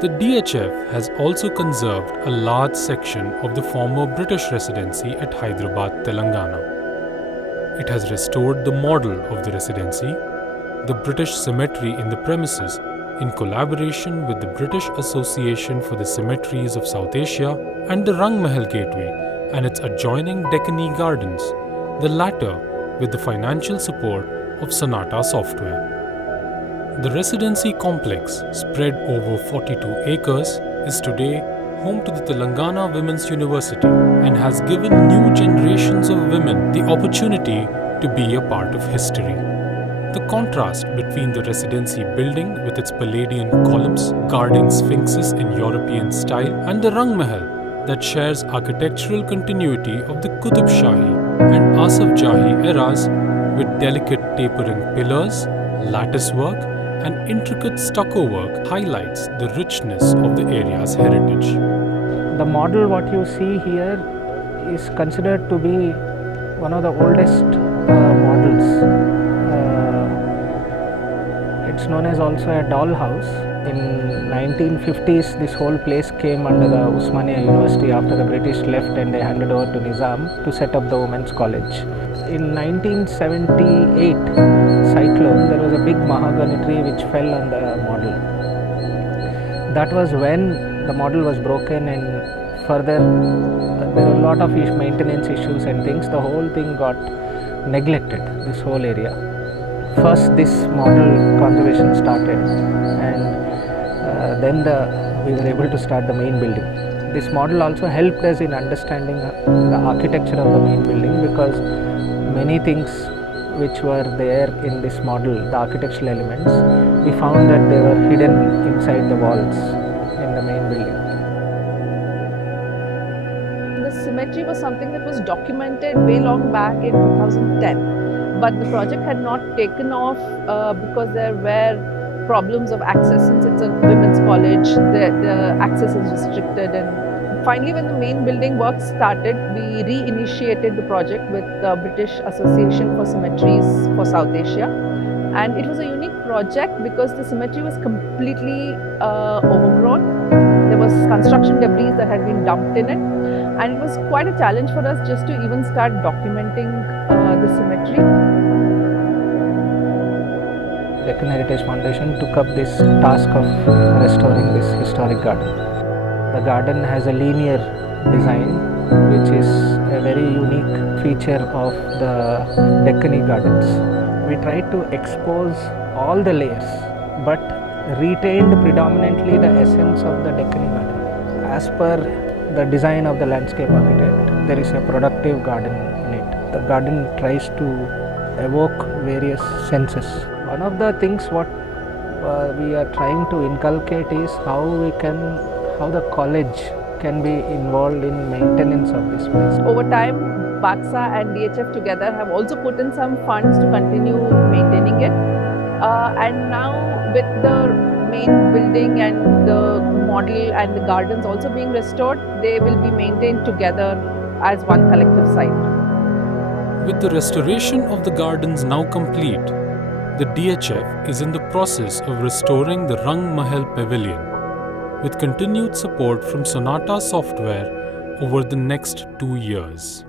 The DHF has also conserved a large section of the former British Residency at Hyderabad, Telangana. It has restored the model of the residency, the British cemetery in the premises, in collaboration with the British Association for the Cemeteries of South Asia and the Rang Mahal Gateway and its adjoining Deccani Gardens, the latter with the financial support of Sonata Software. The residency complex, spread over 42 acres, is today home to the Telangana Women's University and has given new generations of women the opportunity to be a part of history. The contrast between the residency building with its Palladian columns, guarding sphinxes in European style, and the Rang Mahal that shares architectural continuity of the Qutub Shahi and Asaf Jahi eras with delicate tapering pillars, lattice work, and intricate stucco work highlights the richness of the area's heritage. The model what you see here is considered to be one of the oldest models. It's known as also a doll house. In 1950s, this whole place came under the Osmania University after the British left and they handed over to Nizam to set up the Women's College. In 1978 cyclone, there was a big mahogany tree which fell on the model. That was when the model was broken, and further there were a lot of maintenance issues and things. The whole thing got neglected, this whole area. First this model conservation started, and then we were able to start the main building. This model also helped us in understanding the architecture of the main building, because many things which were there in this model, the architectural elements, we found that they were hidden inside the walls in the main building. The cemetery was something that was documented way long back in 2010, but the project had not taken off because there were problems of access. Since it's a women's college, the access is restricted, and finally when the main building work started, we reinitiated the project with the British Association for Cemeteries for South Asia. And it was a unique project because the cemetery was completely overgrown. There was construction debris that had been dumped in it, and it was quite a challenge for us just to even start documenting the cemetery. Deccan Heritage Foundation took up this task of restoring this historic garden. The garden has a linear design, which is a very unique feature of the Deccani Gardens. We tried to expose all the layers, but retained predominantly the essence of the Deccani Garden. As per the design of the landscape architect, there is a productive garden in it. The garden tries to evoke various senses. One of the things what we are trying to inculcate is how the college can be involved in maintenance of this place. Over time, BAXA and DHF together have also put in some funds to continue maintaining it. And now with the main building and the model and the gardens also being restored, they will be maintained together as one collective site. With the restoration of the gardens now complete, the DHF is in the process of restoring the Rang Mahal Pavilion, with continued support from Sonata Software over the next 2 years.